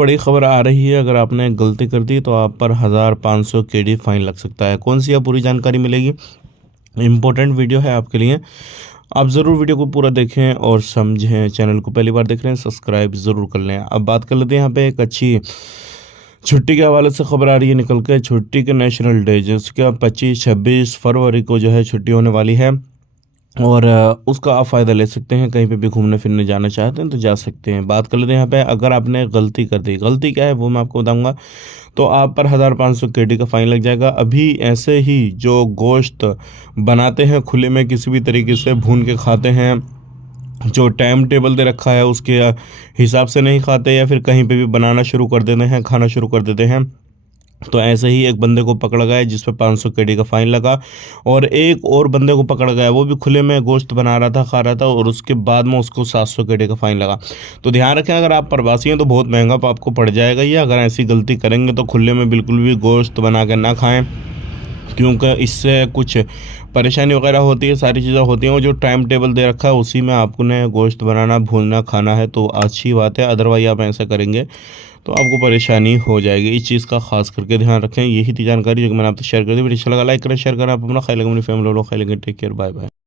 बड़ी खबर आ रही है, अगर आपने गलती कर दी तो आप पर 1500 KD फाइन लग सकता है। कौन सी है पूरी जानकारी मिलेगी। इम्पोर्टेंट वीडियो है आपके लिए, आप ज़रूर वीडियो को पूरा देखें और समझें। चैनल को पहली बार देख रहे हैं सब्सक्राइब ज़रूर कर लें। अब बात कर लेते हैं यहाँ पे एक अच्छी छुट्टी के हवाले से खबर आ रही है निकल के। छुट्टी के नेशनल डे जिसका 25-26 फरवरी को जो है छुट्टी होने वाली है और उसका आप फ़ायदा ले सकते हैं। कहीं पे भी घूमने फिरने जाना चाहते हैं तो जा सकते हैं। बात कर लेते हैं यहाँ पे, अगर आपने गलती कर दी, गलती क्या है वो मैं आपको बताऊंगा, तो आप पर 1500 KD का फ़ाइन लग जाएगा। अभी ऐसे ही जो गोश्त बनाते हैं खुले में किसी भी तरीके से भून के खाते हैं, जो टाइम टेबल दे रखा है उसके हिसाब से नहीं खाते, या फिर कहीं पे भी बनाना शुरू कर देते हैं, खाना शुरू कर देते हैं, तो ऐसे ही एक बंदे को पकड़ा गया जिस पे 500 KD का फाइन लगा। और एक और बंदे को पकड़ा गया, वो भी खुले में गोश्त बना रहा था, खा रहा था, और उसके बाद में उसको 700 KD का फाइन लगा। तो ध्यान रखें, अगर आप प्रवासी हैं तो बहुत महंगा आपको पड़ जाएगा ये। अगर ऐसी गलती करेंगे तो खुले में बिल्कुल भी गोश्त बना कर ना खाएँ, क्योंकि इससे कुछ परेशानी वगैरह होती है, सारी चीज़ें होती हैं। वो जो टाइम टेबल दे रखा है उसी में आपने गोश्त बनाना, भूनना, खाना है तो अच्छी बात है। अदरवाइज आप ऐसा करेंगे तो आपको परेशानी हो जाएगी। इस चीज़ का खास करके ध्यान रखें। यही थी जानकारी जो कि मैंने आपसे शेयर कर दी। वीडियो अच्छा लगा लाइक करें, शेयर करें। आप अपना ख्याल रखें, अपनी फैमिली लोग ख्याल रखें। Take care, bye bye.